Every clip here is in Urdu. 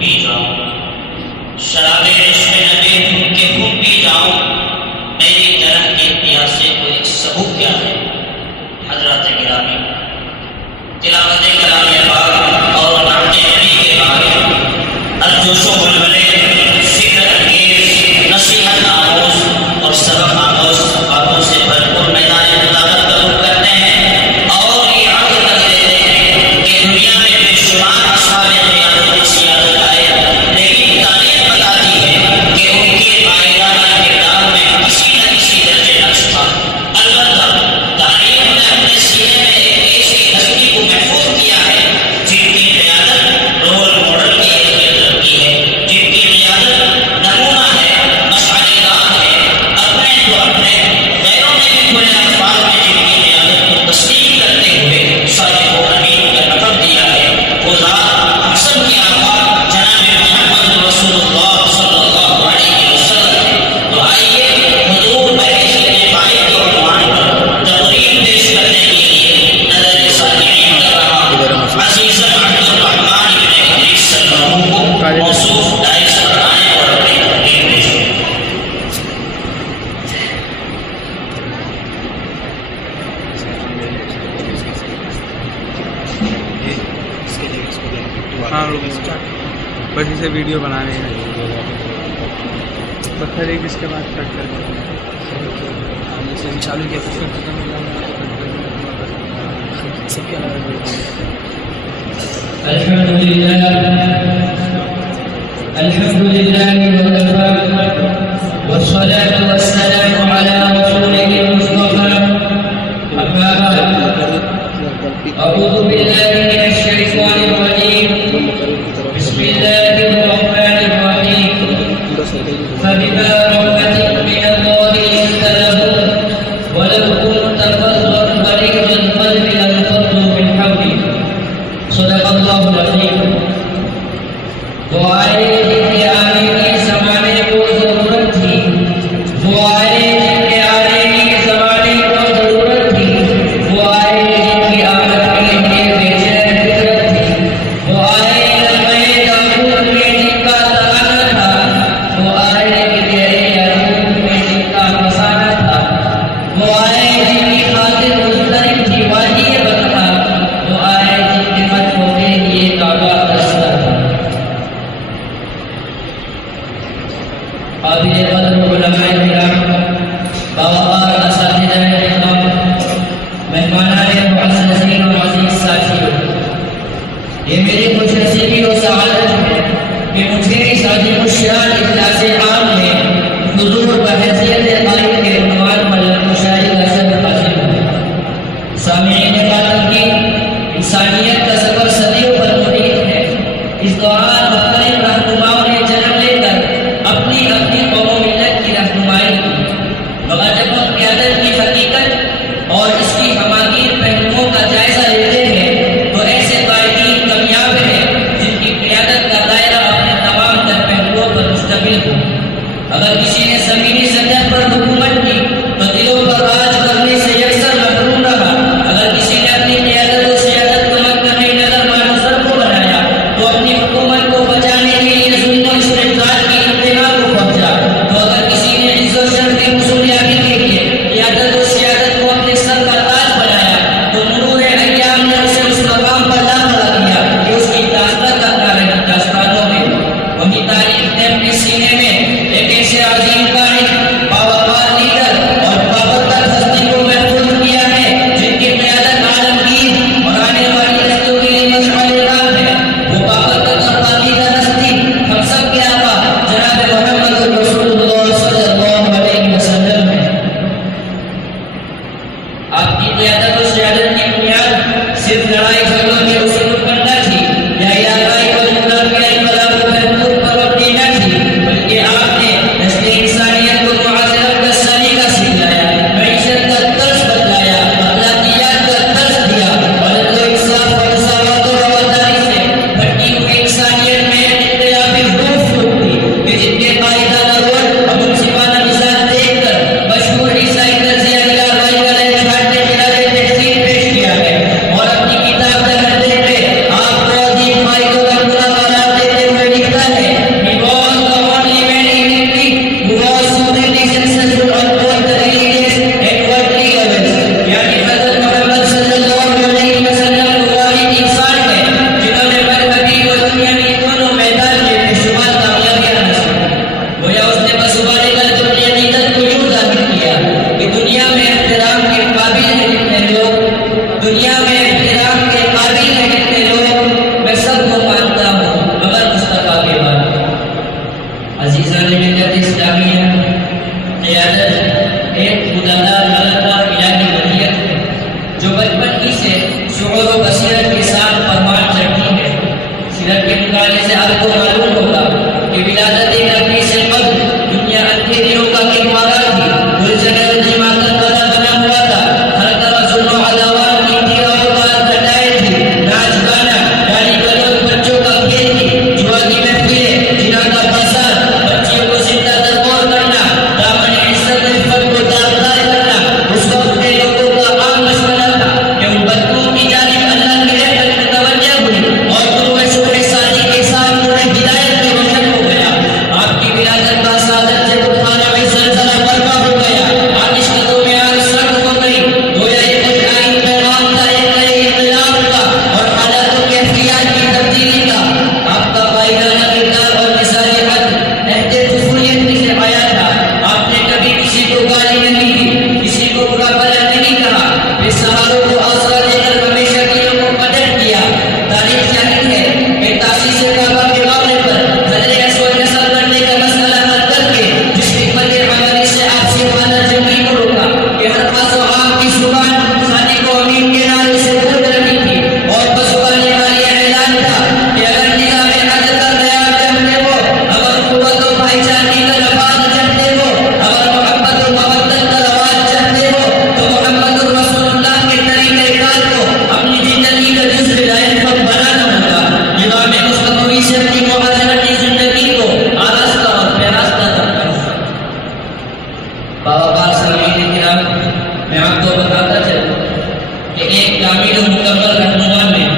پی جاؤں، شراب عشق نبی کے خون پی جاؤں، میری طرح کے پیاسے کو ایک سبق کیا ہے؟ حضرات گرامی، تلاوت کلام پاک اور نعت نبی کے بعد الجوش و ولولے، فکر انگیز، نصیحت آموز اور سبق آموز باتوں سے بھرپور میدان تلاوت کا رخ کرتے ہیں اور یاد کر لیتے ہیں کہ دنیا میں بے شمار اصحاب قیادت کی سیادت آئے، لیکن تاریخ بتاتی ہے کہ ان کے پائیدانہ کردار میں کسی نہ کسی درجے نقص تھا۔ البتہ تاریخ نے اپنے سینے میں ایک ایسی ہستی کو محفوظ کیا ہے جن کی قیادت رول ماڈل کی حیثیت رکھتی ہے، جن کی قیادت نمونہ ہے، مشعل راہ ہے، اپنے تو اپنے غیروں نے بھی کھلے الفاظ میں جن کی قیادت کو تسلیم کرتے ہوئے صادق و امین کا لقب دیا ہے۔ وہ ذات حسن کی آقا جناب محمد رسول اللہ صلی اللہ علیہ وسلم ہے۔ تو آئیے حضور بحیثیت قائد کے عنوان پر تقریر پیش کرنے کے لیے نظر سامعین کر رہا ہوں۔ عزیز عبد الرحمن بن ادریس سلمہ کو موصوف دائز فرمائیں اور اپنی تقریر پیش کریں۔ ہاں بس اسے ویڈیو بنانے ہیں، پتھر ایک اس کے بعد کٹ کر چالو کیا سب کیا الحمد لله وكفى والصلاة والسلام على رسوله المصطفى أما بعد أعوذ بالله من الشيطان الرجيم بسم الله الرحمن الرحيم فبما رحمة من الله لنت لهم ولو كنت فظا غليظ القلب لانفضوا من حولك صدق الله العظيم۔ وہ آئے جن کے آنے کی زمانے کو ضرورت تھی، وہ آئے جن کے آنے کی زمانے کو ضرورت تھی، وہ آئے جن کی آمد کے لیے بے چین فطرت تھی، وہ آئے لمحے تابوت میں جن کا ترانا تھا، وہ آئے گہرے یعقوب میں جن کا فسانہ تھا، وہ آئے جن کی خاطر مضطرب تھی وادی بطحا، وہ آئے جن کے فتحوں کے لیے کعبہ رستہ تھا۔ قابل قدر علماء کرام، باوقار اساتذہ کرام، مہمانان معززین و عزیز ساتھیوں، یہ میری خوش نصیبی و سعادت ہے کہ مجھے اس عظیم الشان اجلاس عام میں حضور بحیثیت قائد کے عنوان پر مشاعری کا صدر حاصل ہوا۔ سامعین باطن کی انسانیت کا سفر صدیوں پر محیط ہے۔ اس دوران مختلف رہنماؤں نے جنم لے کر اپنی قوم و ملت کی رہنمائی کی، مگر جب ہم قیادت کی حقیقت اور اس کی ہماگیر پہلوؤں کا جائزہ لیتے ہیں تو ایسے قائدین کامیاب ہیں جن کی قیادت کا دائرہ اپنے تمام تر پہلوؤں پر مشتمل ہو۔ اگر کسی نے زمینی سطح پر حکومت کی تو دلوں پر راج کرنے سے یکسر محروم رہا، اگر کسی نے اپنی قیادت و سیادت کو مکہ میں نظر معذر کو بنایا تو اپنی حکومت کو بچانے کے لیے ظلم و استبداد کی انتہا کو پہنچا، تو اگر کسی نے عز و شرف کی حصولیابی کے لیے قیادت و سیادت کو اپنے سر کا تاج بنایا تو مرور ایام نے اسے اس مقام پر داخلہ دیا کہ اس کی داستان کا داستانوں میں وہی تاریخ نے اپنے سینے میں ایک ایسے عظیم قائد، باوقار لیڈر اور بابرکت ہستی کو محفوظ کیا ہے جن کی قیادت عالمگیر اور آنے والی نسلوں کے لیے مشعل راہ ہے۔ وہ بابرکت اور پاکیزہ ہستی ہم سب کے آقا جناب محمد رسول اللہ صلی اللہ علیہ وسلم ہے۔ آپ کی قیادت و سیادت کی بنیاد صرف لڑائی جھگڑوں کے اصول پر نہ تھی یا علاقائی اور ملک کے انقلاب و بہبود پر مبنی نہ تھی، بلکہ آپ نے نسل انسانیت کو معاشرت کا سلیقہ سکھلایا، معیشت کا طرز بدلایا، اخلاقیات کا طرز دیا، عدل و انصاف اور مساوات و رواداری سے بھٹکی ہوئی انسانیت میں انقلابی روح پھونک دی کہ جن کے قائدانہ رول اور منصفانہ مثال دیکھ کر مشہور عیسائی طرز علاقائی کا لہر چھاٹنے کے لیے تحسین پیش کیا ہے اور اپنی کتاب دنیا میں احترام کے قابل ہیں کتنے لوگ، میں سب کو مانتا ہوں مگر مصطفیٰ کے بعد۔ عزیزان ملت اسلامیہ، قیادت ایک خدادار ملکہ الہی مدیت ہے جو بچپن ہی سے شعور و بصیرت کے ساتھ فرمان چڑھتی ہے۔ سیرت کے مطالعے سے آپ کو معلوم ہوگا کہ ولادت نبی سے قبل دنیا اندھیریوں کا گہوارہ تھی، گلزنیں اور حماقت والا بنا ہوا تھا، ہر طرف ظلم و عداوت کی انتہا و بات گھٹائے تھی، ناچ گانا گالی گلوچ بچوں کا کھیل تھی، جوا کی محفلیں، زنا کا فساد، بچیوں کو زندہ درگور کرنا، دامن عزت و عفت کو داغدار کرنا اس وقت کے لوگوں کا عام مشورہ تھا کہ ان بچوں کی جانب اللہ کی رحمت متوجہ ہوئی اور تم شکر سادی کے ساتھ انہیں ہدایت میں روشن ہو گیا۔ آپ کی ولادت کا سعادت سے طوفان میں زلزلہ برپا ہو گیا، آتش قدوں میں آگ سرد ہو گئی، گویا یہ کچھ آئین پیغام تھا ایک نئے انقلاب کا اور حالاتوں کے اختیار کی تبدیلی کا۔ آپ کا قائدانہ کردار اور مثالی عدل عہد طفولیت میں سے آیا تھا۔ آپ نے کبھی کسی کو گالی نہیں دی، کسی کو برا بھلا نہیں کہا، بے سہاروں کو آسرا دے کر ہمیشہ دلوں کو قدر کیا۔ تاریخ شاہد ہے کہ تاسیس کعبہ کے موقع پر حضرت اسود نصب کرنے کا مسئلہ حل کر کے جس حکمت عملی سے آپ سے مادر جنگی کو روکا کہ ہر خاص و عام کی زبان صادق و امین کے نعرے سے بھول رہی تھی اور بزبانی کا یہ اعلان تھا کہ اگر نظام عدل کا قیام چاہتے ہو، اگر قوت و بھائی چارگی کا نفاذ چاہتے ہو، اگر محبت و مودت کا رواج چاہتے ہو تو محمد رسول اللہ کے طریقہ کار کو اپنی زندگی کا جزو لائق بنانا ہوگا۔ امام مصطفی سے اپنی معاشرتی زندگی کو آراستہ اور پیراستہ کرنا ہوگا۔ بابا سامعین کرام، میں آپ کو بتاتا چلوں کہ ایک کامل و مکمل رہنما میں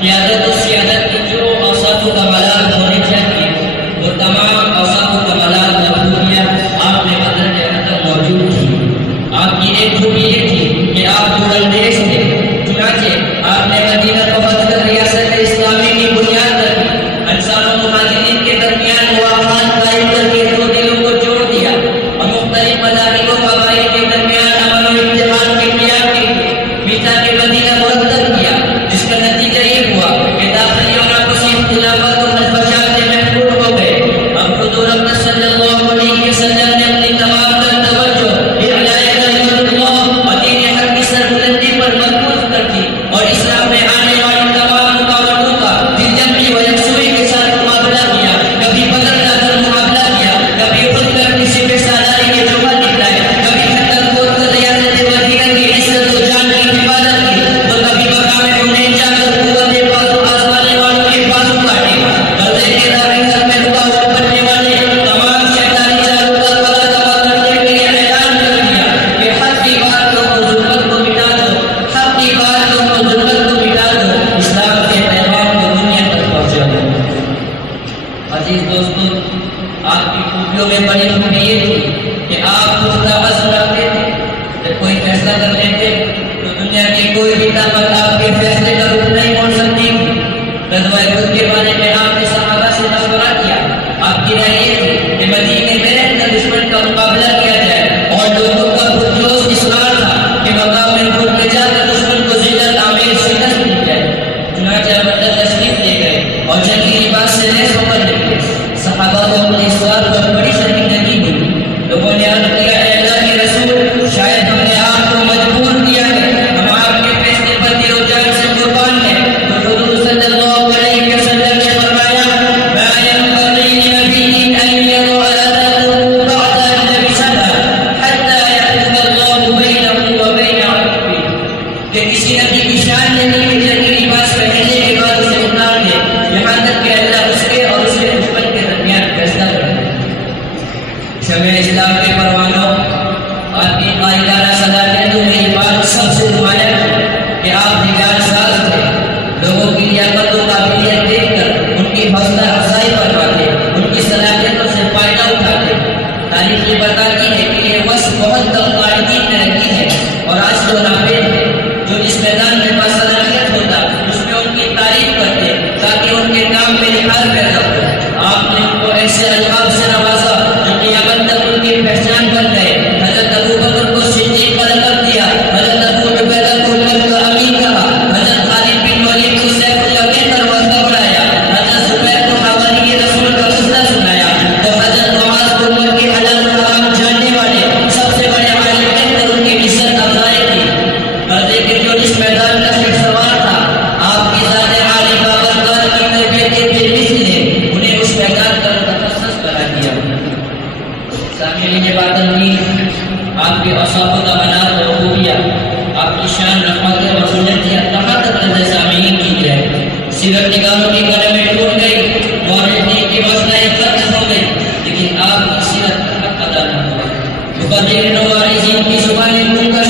قیادت و سیادت کی جو اوصاف و کمالات ہونے چاہیے وہ تمام اوصاف و کمالات مقبولیت آپ میں بدر کے اندر موجود تھی۔ آپ کی ایک خوبی یہ تھی کہ آپ دور اندیش تھے، چنانچہ آپ نے مدینہ کو فتح کر ریاست اسلامی کی بنیاد رکھی، انصار و مہاجرین کے درمیان موافقات قائم کر کے دو دلوں کو جوڑ دیا اور مختلف مذاہب و قبائل کے درمیان امن و اتحاد کے قیام کے لیے میثاق مدینہ مرتب کیا، جس کا نتیجہ یہ ہوا کہ داخلی اور آپسی اختلافات و خدشات سے محفوظ ہو گئے۔ اب حضور اکرم صلی اللہ علیہ وسلم نے اپنی تمام تر توجہ اعلاء کلمت اللہ اور دین حق کی سربلندی پر مرکوز کر دی اور اسلام میں آنے والی تمام رکاوٹوں کا دلجمعی و یکسوئی کے ساتھ مقابلہ کیا۔ کبھی بدر کا در مقابلہ کیا، کبھی خود میں اپنی سپہ سالاری کے جوہر نکلائے، کبھی خندق کھود کر ریاست مدینہ کی عزت و جان کی حفاظت کی، تو کبھی مقام حنین جا کر قوت بازو آزمانے والوں کے بازو کاٹے۔ غزے کے راہی حق میں رکاوٹ بننے والے تمام شیطانی چالوں کا پلہ تباہ کرنے کے لیے اعلان کر دیا کہ حق کی بات کو ظلمت کو مٹا دو، حق کی بات کو ظلمت کو مٹا دو، اسلام کے پیغام کو دنیا تک پہنچا دو۔ عزیز دوستو، آپ کی خوبیوں میں بڑی خوبی یہ تھی کہ آپ پختہ عزم رکھتے تھے، جب کوئی فیصلہ کر لیتے تو دنیا کی کوئی بھی طاقت آپ کے فیصلے کا رخ نہیں موڑ سکتی تھی۔ غزوہ احد کے بارے میں آپ نے صحابہ سے مشورہ کیا، آپ کی رائے یہ تھی کہ مدینے میں رہ کر دشمن کا مقابلہ کیا جائے اور لوگوں کا پرجوش اصرار تھا کہ مقام خود میں جا کر دشمن کو ذلت عامر شکست دی جائے۔ چنانچہ مدد تشریف لے گئے اور جنگی لباس سے لیس ہو کر نکلے۔ صحابہ کو اپنے اصرار پر بڑی شرمندگی ہوئی، لوگوں نے عرض کیا اے اللہ کے رسول، شاید ہم نے آپ کو مجبور کیا ہے، ہم آپ کے فیصلے پر دل و جان سے قربان ہیں۔ تو حضور صلی اللہ علیہ وسلم نے فرمایا ما ينبغي لنبي ان يضع يده بعد ان لبسها حتى يحكم الله بينه وبين عبده، کہ کسی نبی کی شان نہیں کہ جنگی لباس پہننے کے بعد اسے اتار دے یہاں تک کہ اللہ اس کے اور اس کے دشمن کے درمیان فیصلہ کرے۔ شمع اسلام کے پروانوں، آپ کی قائدانہ صداقت تو میری بات سب سے نمایاں ہے کہ آپ نگار ساز تھے، لوگوں کی لیاقت و قابلیت دیکھ کر ان کی حوصلہ افزائی فرماتے، ان کی صلاحیتوں سے فائدہ اٹھاتے۔ تاریخ یہ بتاتی ہے کہ یہ وصف بہت کم قائدین میں رہتی ہے اور آج جو ناپید ہے، جو جس میدان میں باصلاحیت ہوتا اس میں ان کی تعریف کرتے تاکہ ان کے کام میں نکھار پیدا ہو۔ آپ نے ان کو ایسے القاب سے نوازا جو قیامت تک ان کی پہچان بن گئے۔ حضرت ابو بکر کو صدیق کا لقب دیا، حضرت ابو عبیدہ کو امین واعظین کی زبانیں منکر